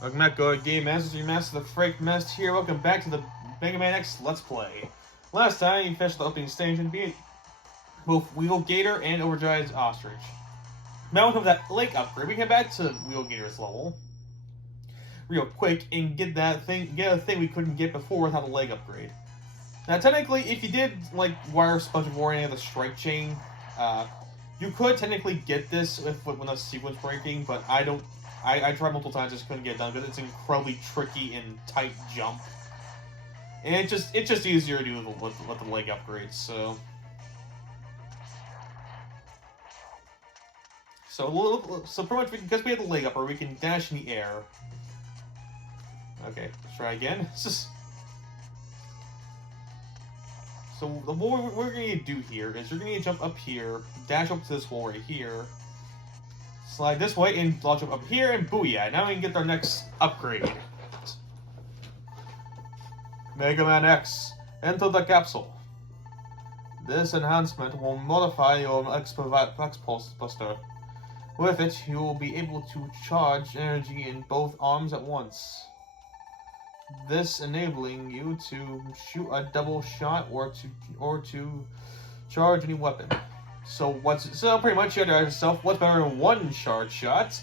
Welcome back, Go Game Masters, your master, the Frank Master here. Welcome back to the Mega Man X Let's Play. Last time, you finished the opening stage and beat both Wheel Gator and Overdrive's Ostrich. Now we come to that lake upgrade. We get back to Wheel Gator's level real quick and get a thing we couldn't get before without the leg upgrade. Now, technically, if you did like Wire Sponge or any of the Strike Chain, you could technically get this with the sequence breaking, but I don't. I tried multiple times, just couldn't get it done because it's an incredibly tricky and tight jump, and it's just easier to do with the leg upgrades. So pretty much because we have the leg upgrade, we can dash in the air. Okay, let's try again. So what we're going to do here is you're going to jump up here, dash up to this wall right here, slide this way, and launch up here, and booyah! Now we can get our next upgrade. Mega Man X, enter the capsule. This enhancement will modify your X-Pulse Buster. With it, you will be able to charge energy in both arms at once. This enabling you to shoot a double shot or to charge any weapon. So pretty much you have to ask yourself, what's better than one charge shot?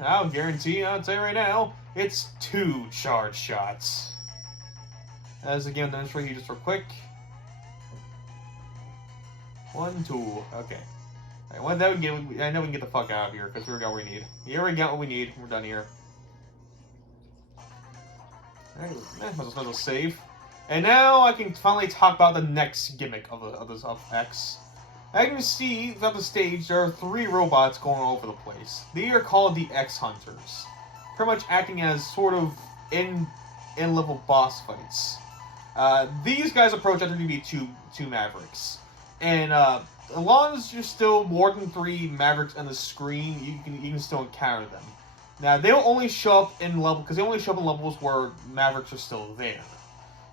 I'll tell you right now, it's 2 charge shots. As again, demonstrate you just real quick. 1, 2, okay. Alright, well, I know we can get the fuck out of here, because we already got what we need. We already got what we need, we're done here. Alright, might as well save. And now I can finally talk about the next gimmick of X. As you can see, throughout the stage, there are 3 robots going all over the place. They are called the X-Hunters. Pretty much acting as sort of in-level boss fights. These guys approach after you beat two Mavericks. And as long as you're still more than 3 Mavericks on the screen, you can still encounter them. Now, they'll only show up in levels where Mavericks are still there.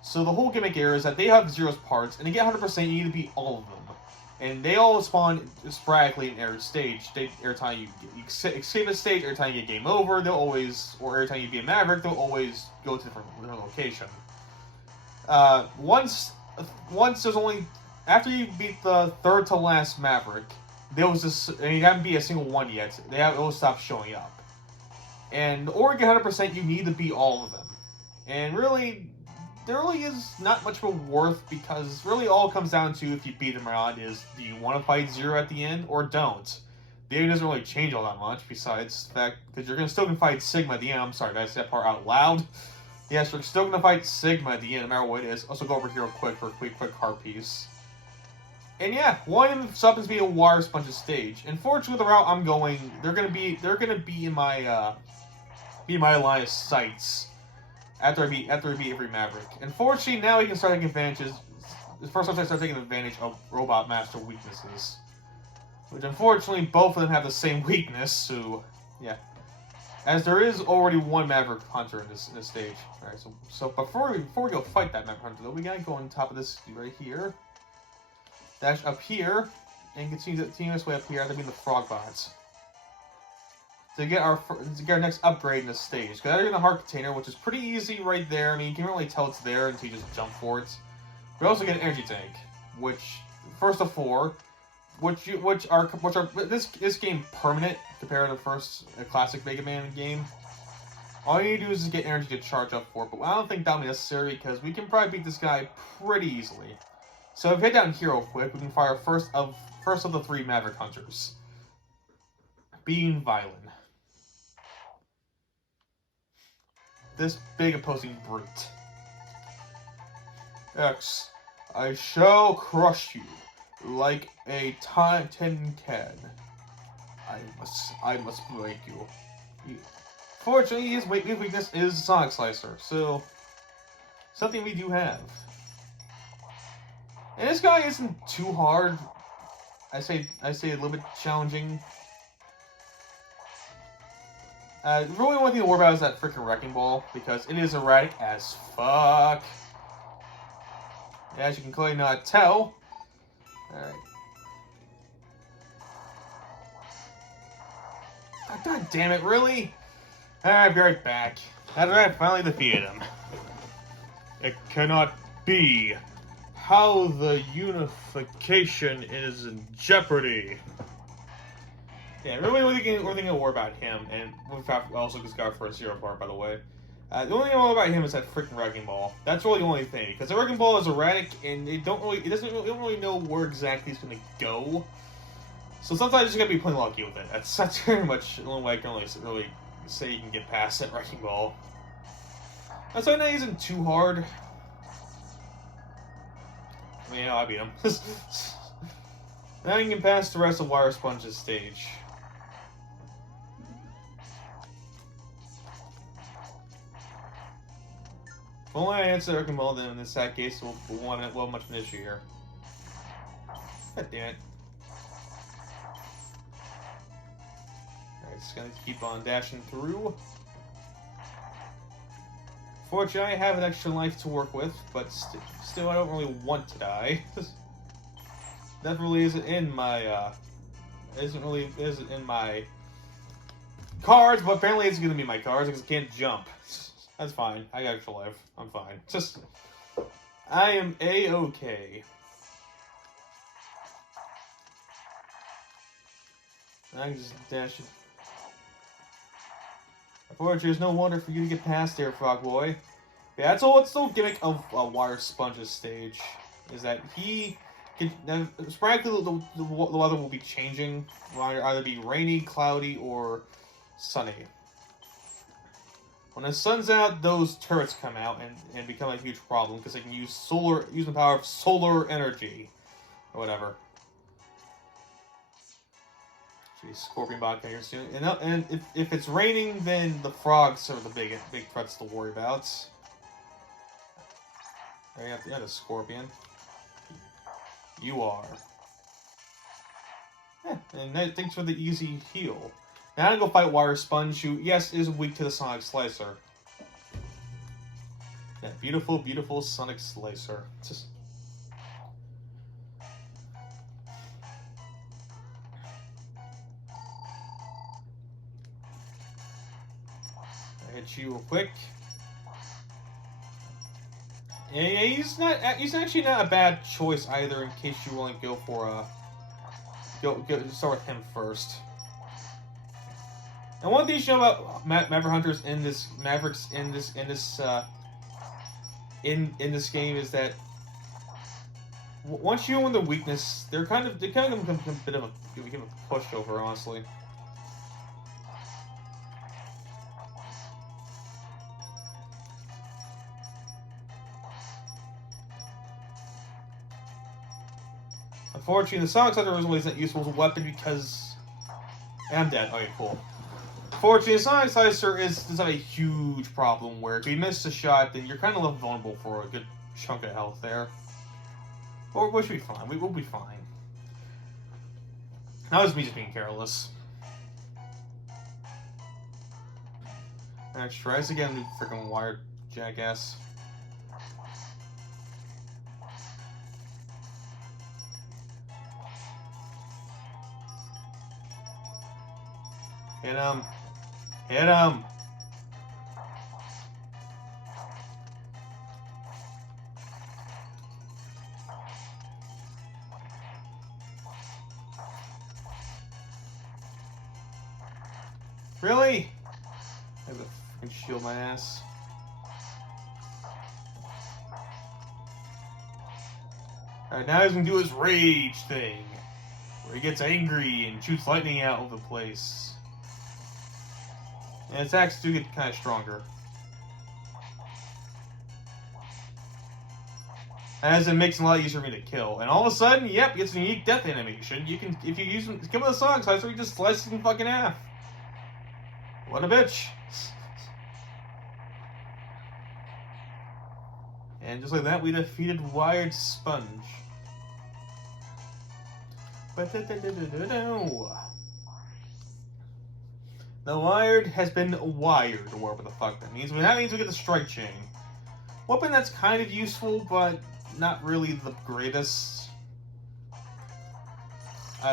So the whole gimmick here is that they have Zero's parts, and to get 100%, you need to beat all of them. And they all spawn sporadically in every stage. Every time you escape a stage, every time you get game over, or every time you beat a Maverick, they'll always go to a different location. Once there's only... After you beat the 3rd to last Maverick, and you haven't beat a single one yet, it will stop showing up. And in order to get 100%, you need to beat all of them. And really, there really is not much of a worth, because really all it comes down to, if you beat them or not, is do you want to fight Zero at the end, or don't? The game doesn't really change all that much, besides the fact that you're still going to fight Sigma at the end. I'm sorry, did I say that part out loud? Yes, you're still going to fight Sigma at the end, no matter what it is. Also go over here real quick for a quick card piece. And yeah, one of them happens to be a Wire Sponge's stage. Unfortunately, the route I'm going, they're gonna be in my line of sights after I beat every Maverick. Unfortunately, now we can start taking advantage of Robot Master weaknesses, which unfortunately both of them have the same weakness. So yeah, as there is already one Maverick Hunter in this stage. All right, so before we go fight that Maverick Hunter, though, we gotta go on top of this right here. Dash up here, and continue this way up here, that'll be the frog bots. To get our next upgrade in this stage. Because that is in the heart container, which is pretty easy right there. I mean, you can't really tell it's there until you just jump for it. We also get an energy tank, which, first of 4, which are this game permanent compared to the first classic Mega Man game. All you need to do is just get energy to charge up for it, but I don't think that'll be necessary because we can probably beat this guy pretty easily. So if we head down here real quick, we can fire first of the 3 Maverick Hunters, being Violin. This big opposing brute. X, I shall crush you like a tin can. I must break you. Fortunately, his weakness is Sonic Slicer, so something we do have. And this guy isn't too hard. I say a little bit challenging. The really only thing to worry about is that freaking Wrecking Ball, because it is erratic as fuck. As you can clearly not tell. Alright. God damn it, really? I'll be right back. After I finally defeated him. It cannot be. How the unification is in jeopardy. Yeah, really only thing to worry about him, and we've also just got for a zero part, by the way. The only thing I know about him is that freaking Wrecking Ball. That's really the only thing, because the Wrecking Ball is erratic, and you don't really know where exactly it's gonna go. So sometimes you just gotta be plain lucky with it. That's very much the only way I can really say you can get past that Wrecking Ball. That's why that isn't too hard. I mean, I beat him. Now you can pass the rest of Wire Sponge's stage. If only I answer the Wrecking Ball, then in this case, we'll have much of an issue here. God damn it. Alright, just gonna keep on dashing through. Fortunately, I have an extra life to work with, but still, I don't really want to die. That really isn't in my, isn't in my cards, but apparently it's gonna be my cards because I can't jump. That's fine. I got extra life. I'm fine. I am A-okay. I can just dash it. Unfortunately, there's no wonder for you to get past there, Frog Boy. Yeah, that's the whole gimmick of Wire Sponge's stage, is that he can, sporadically the weather will be changing. It will either be rainy, cloudy, or sunny. When the sun's out, those turrets come out and become a huge problem because they can use the power of solar energy, or whatever. Jeez, Scorpion Bot can here soon. And if it's raining, then the frogs are the big threats to worry about. There you have the other Scorpion. You are. Yeah, and thanks for the easy heal. Now I'm gonna go fight Wire Sponge, who, yes, is weak to the Sonic Slicer. That beautiful, beautiful Sonic Slicer. Just... I hit you real quick. Yeah, he's actually not a bad choice either. In case you want to go for start with him first. And one thing you know about Maverick Hunters in this game is that once you own the weakness, they kind of become a bit of a pushover, honestly. Unfortunately, the Sonic Slicer was not useful as a weapon because... And I'm dead. Okay, cool. Fortunately, the Sonic Slicer is not a huge problem where if you miss a shot, then you're kind of left vulnerable for a good chunk of health there. Or we should be fine. We will be fine. That was me just being careless. Alright, try this again, you freaking wired jackass. Hit him. Hit him. Really? I have to freaking shield my ass. Alright, now he's gonna do his rage thing. Where he gets angry and shoots lightning out of the place. And its attacks do get kind of stronger. As it makes it a lot easier for me to kill. And all of a sudden, yep, it's a unique death animation. You can, if you use them, come with a Sonic Slicer, you just slice it in fucking half. What a bitch. And just like that, we defeated Wired Sponge. The Wired has been wired, or whatever the fuck that means. That means we get the Strike Chain. Weapon that's kind of useful, but not really the greatest.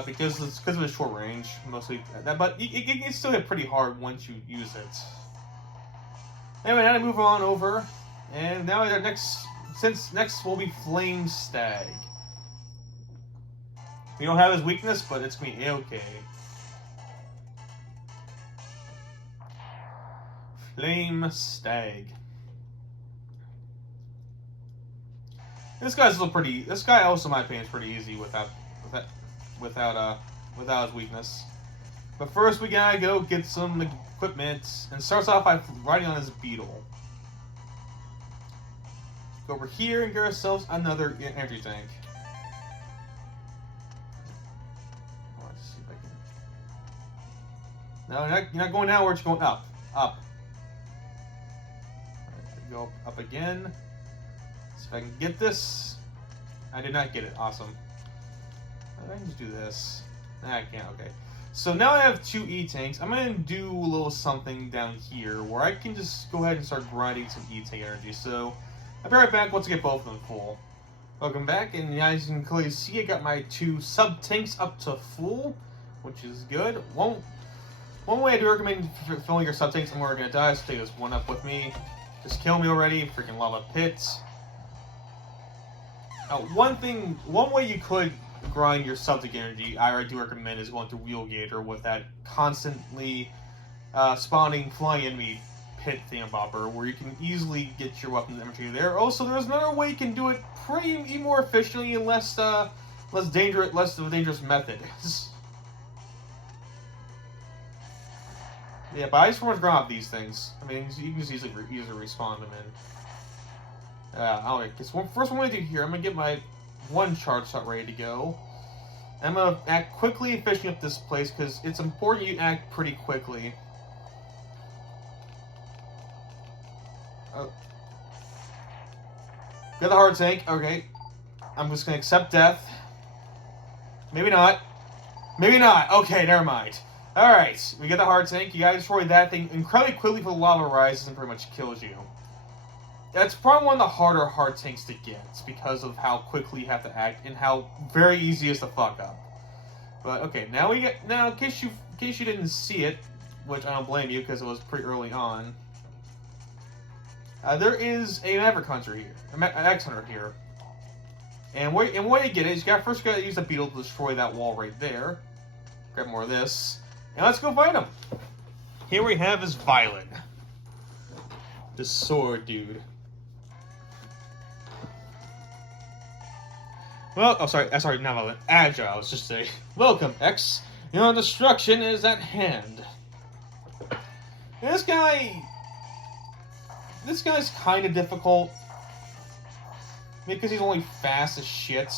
Because of the short range, mostly. But it can still hit pretty hard once you use it. Anyway, now to move on over, and now our next will be Flame Stag. We don't have his weakness, but it's gonna be okay. Flame Stag. This guy's still pretty. This guy also, in my opinion, is pretty easy without his weakness. But first, we gotta go get some equipment, and starts off by riding on his beetle. Go over here and get ourselves another energy tank. Let's see if I can. No, you're not going downwards. You're going up, up. Right, go up again. See if I can get this. I did not get it. Awesome. I can just do this. Nah, I can't. Okay. So now I have 2 E-tanks. I'm going to do a little something down here where I can just go ahead and start grinding some E-tank energy. So I'll be right back once I get both of them full. Welcome back, and as you can clearly see, I got my 2 sub-tanks up to full, which is good. One way I do recommend filling your sub-tanks, I'm going to die, so take this one up with me. Just kill me already, freaking lava pits. One way you could grind your subject energy, I do recommend, is going through Wheelgator with that constantly spawning flying enemy pit thingamabobber, where you can easily get your weapons energy there. Also, there's another way you can do it pretty more efficiently and less of a dangerous method. Yeah, but I just want to grab these things. I mean, you can just easily respawn them in. Alright, first what I'm going to do here, I'm going to get my 1 charge shot ready to go. I'm going to act quickly and fishing up this place, because it's important you act pretty quickly. Oh. Got the heart tank, okay. I'm just going to accept death. Maybe not. Maybe not. Okay, never mind. Alright, we got the heart tank. You gotta destroy that thing incredibly quickly before the lava rises and pretty much kills you. That's probably one of the harder heart tanks to get, because of how quickly you have to act and how very easy it is to fuck up. But okay, now in case you didn't see it, which I don't blame you because it was pretty early on. There is an Maverick Hunter here, an X-Hunter here, and way to get it is first you gotta use the beetle to destroy that wall right there. Grab more of this, and let's go fight him. Here we have his Violet, the sword dude. Well, oh sorry, not Violet, Agile. Let's just say, welcome, X. Your destruction is at hand. And this guy's kind of difficult because he's only fast as shit.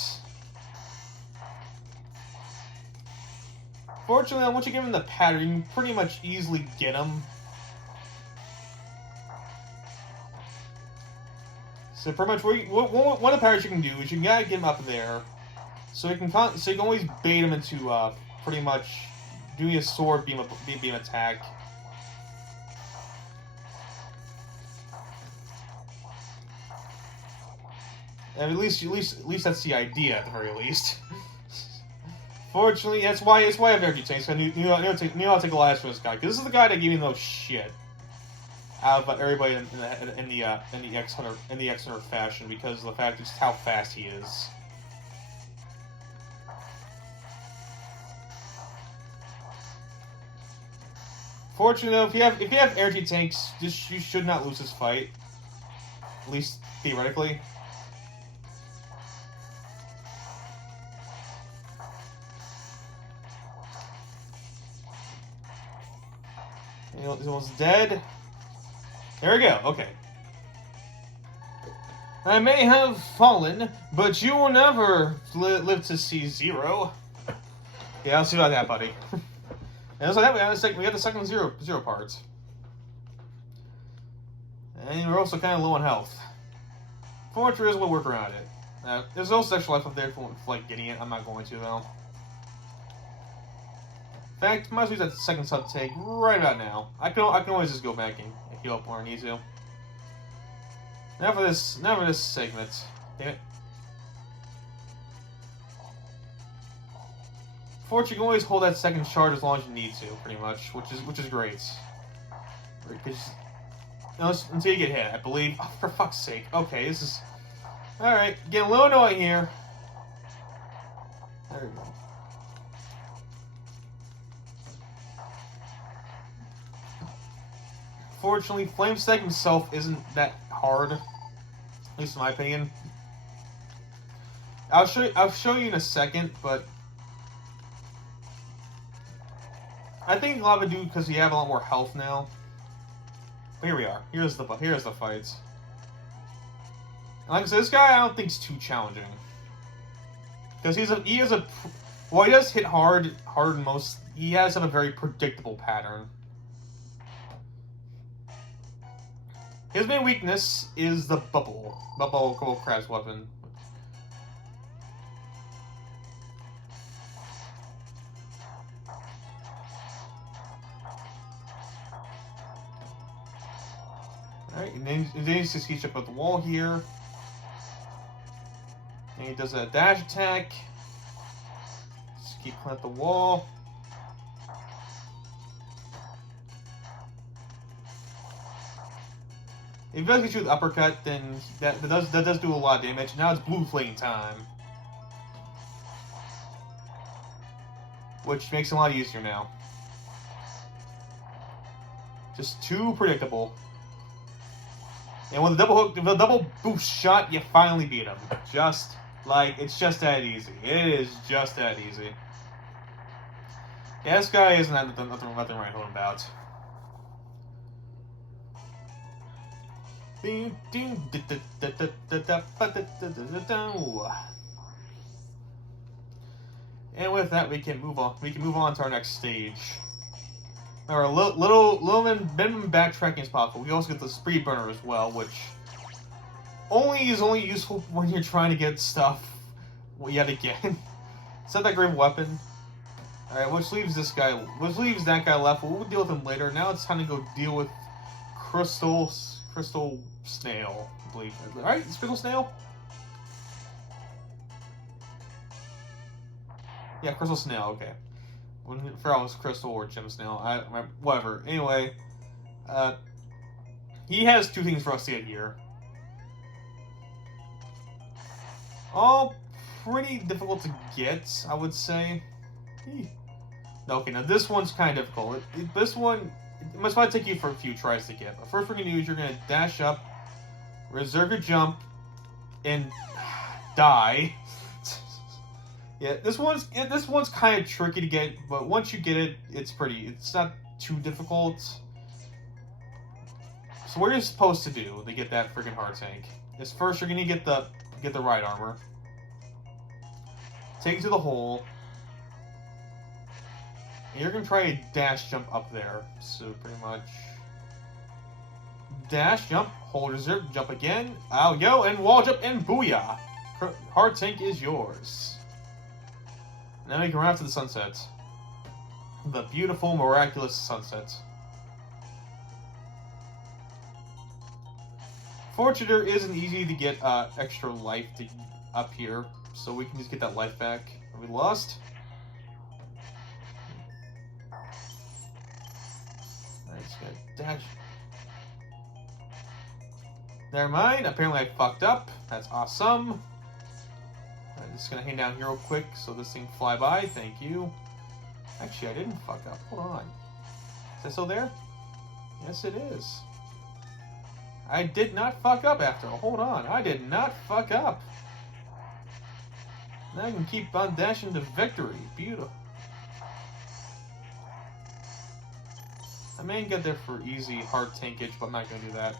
Fortunately, once you give him the pattern, you can pretty much easily get him. So pretty much, one of the patterns you can do is you gotta get him up there, so you can always bait him into pretty much doing a sword beam attack. And at least that's the idea, at the very least. Fortunately, that's why I have energy tanks. So I knew how to take a last for this guy, because this is the guy that gave me the most shit out of everybody in the X-Hunter fashion, because of the fact just how fast he is. Fortunately, though, if you have energy tanks, you should not lose this fight, at least theoretically. He's almost dead. There we go, okay. I may have fallen, but you will never live to see 0. Yeah, I'll see about that, buddy. And just like that, we got the second zero parts. And we're also kind of low on health. Fortunately, we'll work around it. There's no sexual life up there for like getting it. I'm not going to, though. In fact, might as well use that second sub tank right about now. I can always just go back and heal up where I need to. Now for this segment. Damn it. Fortunately, you can always hold that second charge as long as you need to, pretty much, which is great. until you get hit, I believe. Oh, for fuck's sake. Okay, this is... Alright, getting a little annoying here. There we go. Fortunately, Flame Stag himself isn't that hard. At least in my opinion. I'll show you in a second, but... I think Lava do because you have a lot more health now. But here we are. Here's the fights. And like I said, this guy I don't think is too challenging. Because he does hit harder than most. He has a very predictable pattern. His main weakness is the bubble crab's weapon. Alright, and then he just keeps up with the wall here. And he does that dash attack. Just keep cleaning up the wall. If he does get you with uppercut, then that does do a lot of damage. Now it's blue flame time. Which makes it a lot easier now. Just too predictable. And with the double boost shot, you finally beat him. It's just that easy. It is just that easy. Yeah, this guy is nothing right holding about. And with that, we can move on. We can move on to our next stage. Or little minimum backtracking as possible. We also get the speed burner as well, which is only useful when you're trying to get stuff yet again. It's not that great of a weapon. Alright, which leaves that guy left. We'll deal with him later. Now it's time to go deal with Crystal Snail, I believe. Alright, it's Crystal Snail? Yeah, Crystal Snail, okay. I forgot it was Crystal or Gem Snail. Whatever. Anyway, he has two things for us to get here. All pretty difficult to get, I would say. Okay, now this one's kind of difficult. This one, it must probably take you for a few tries to get. But first we're going to do is you're going to dash up, reserve your jump, and die. Yeah, this one's kind of tricky to get, but once you get it, it's not too difficult. So what you're supposed to do to get that freaking heart tank is first you're gonna get the ride armor, take it to the hole, and you're gonna try a dash jump up there. So pretty much dash jump, hold reserve, jump again, out you go, and wall jump, and booyah! Heart tank is yours. Now we can run out to the sunset. The beautiful, miraculous sunset. Fortunately, there isn't easy to get extra life up here, so we can just get that life back that we lost. Nice, good dash. Never mind. Apparently, I fucked up. That's awesome. I'm just gonna hang down here real quick so this thing fly by. Thank you. Actually, I didn't fuck up. Hold on. Is that still there? Yes, it is. I did not fuck up after all. Hold on. I did not fuck up. Now I can keep on dashing to victory. Beautiful. I may get there for easy heart tankage, but I'm not gonna do that.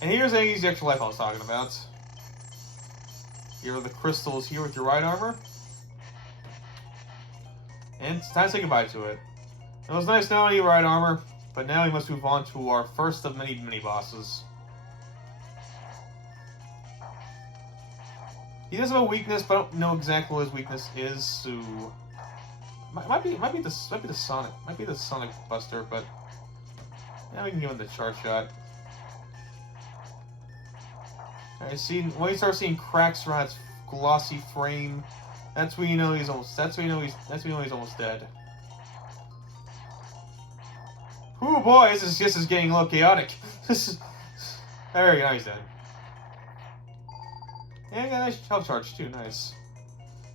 And here's the easy extra life I was talking about. Here are the crystals here with your ride armor. And it's time to say goodbye to it. It was nice knowing you ride armor, but now we must move on to our first of many mini-bosses. He does have a weakness, but I don't know exactly what his weakness is, so... Might be the Sonic Buster, but... Yeah, we can give him the charge shot. Alright, when you start seeing cracks around its glossy frame, that's when you know he's almost. That's when you know he's almost dead. Oh boy, this is getting a little chaotic. There we go, he's dead. And got a nice health charge too, nice.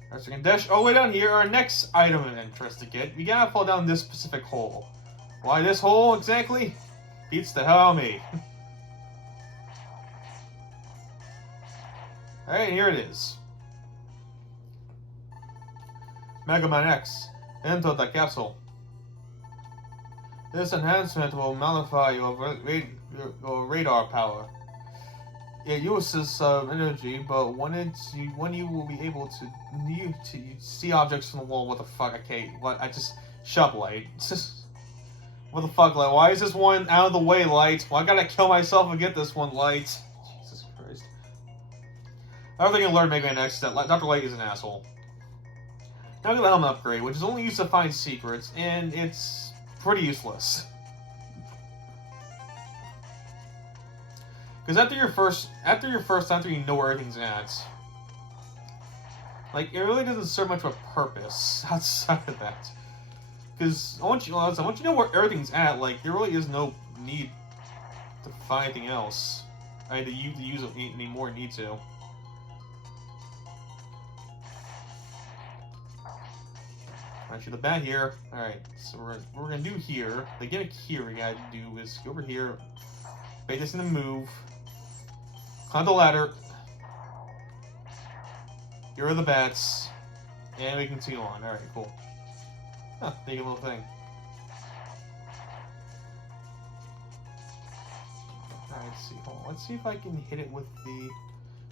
Alright, so we can dash all the way down here. Our next item of interest to get, we gotta fall down this specific hole. Why this hole exactly? Beats the hell out of me. Alright, here it is. Mega Man X. Enter the capsule. This enhancement will nullify your radar power. It uses energy, but when you will be able to see objects from the wall. What the fuck? Okay, what? I just shove light. What the fuck? Like, why is this one out of the way? Light. Well, I gotta kill myself and get this one light. Jesus Christ. Another thing I learned Mega Man X is that Dr. Light is an asshole. Now I got the helmet upgrade, which is only used to find secrets, and it's pretty useless. Because after you know where everything's at, like, it really doesn't serve much of a purpose outside of that. Because once you know where everything's at, like, there really is no need to find anything else. I mean, to use it any more need to. Actually, the bat here. Alright, so what we're gonna do here, the gimmick here we gotta do is go over here, bait this in the move, climb the ladder, here are the bats, and we can continue on. Alright, cool. Huh, make a little thing. Alright, let's see. Hold on. Let's see if I can hit it with the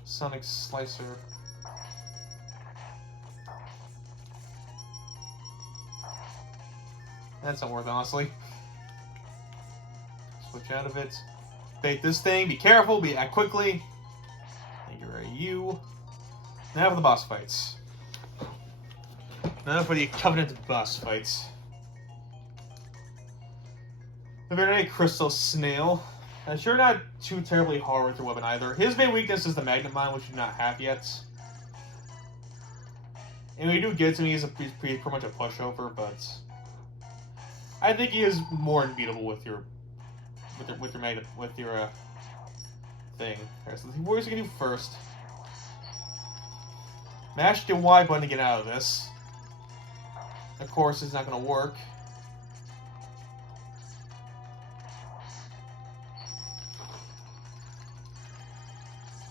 Sonic Slicer. That's not worth it, honestly. Switch out of it. Bait this thing. Be careful. Act quickly. Thank you. Now for the boss fights. Now for the Covenant boss fights. The very Crystal Snail. Sure, not too terribly hard with your weapon either. His main weakness is the Magnet Mine, which you do not have yet. And when you do get to me, he's pretty much a pushover, but I think he is more unbeatable with your thing. Okay, so what is he gonna do first? Mash the Y button to get out of this. Of course, it's not gonna work.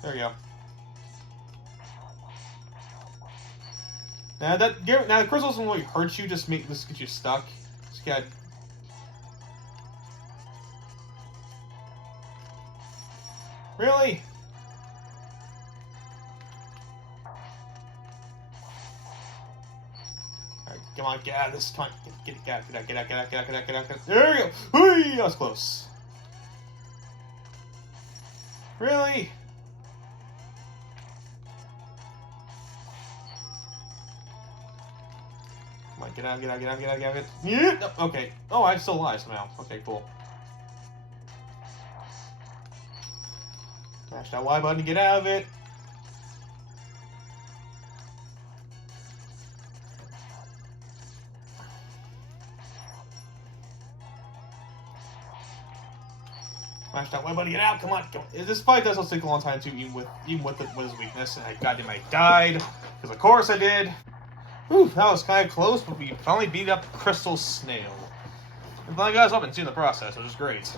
There we go. Now the crystal doesn't really hurt you, just get you stuck. Just gotta. Really? Alright, come on, get out of this. Come on, get out. There we go. Whee! That was close. Really? Come on, get out. Yeah! Okay. Oh, I'm still alive somehow. Okay, cool. Mash that Y button to get out of it. Mash that Y button to get out. Come on. This fight does take a long time too, even with his weakness. And goddamn, I died. Because of course I did. Whew, that was kind of close, but we finally beat up Crystal Snail. And finally got us up and seen the process, which is great.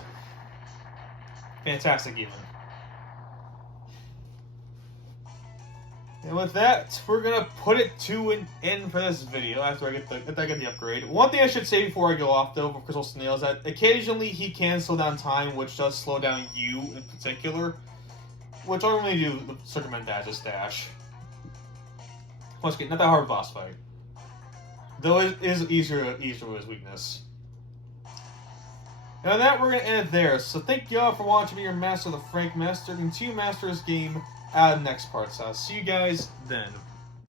Fantastic, even. And with that, we're gonna put it to an end for this video after I get the upgrade. One thing I should say before I go off though for Crystal Snail is that occasionally he can slow down time, which does slow down you in particular, which I only do to circumvent that as a dash. Once again, not that hard boss fight, though it is easier with his weakness. And on that, we're gonna end it there. So thank y'all for watching me, your Master the Frank Master, continue Master this game. Next part, so I'll see you guys then.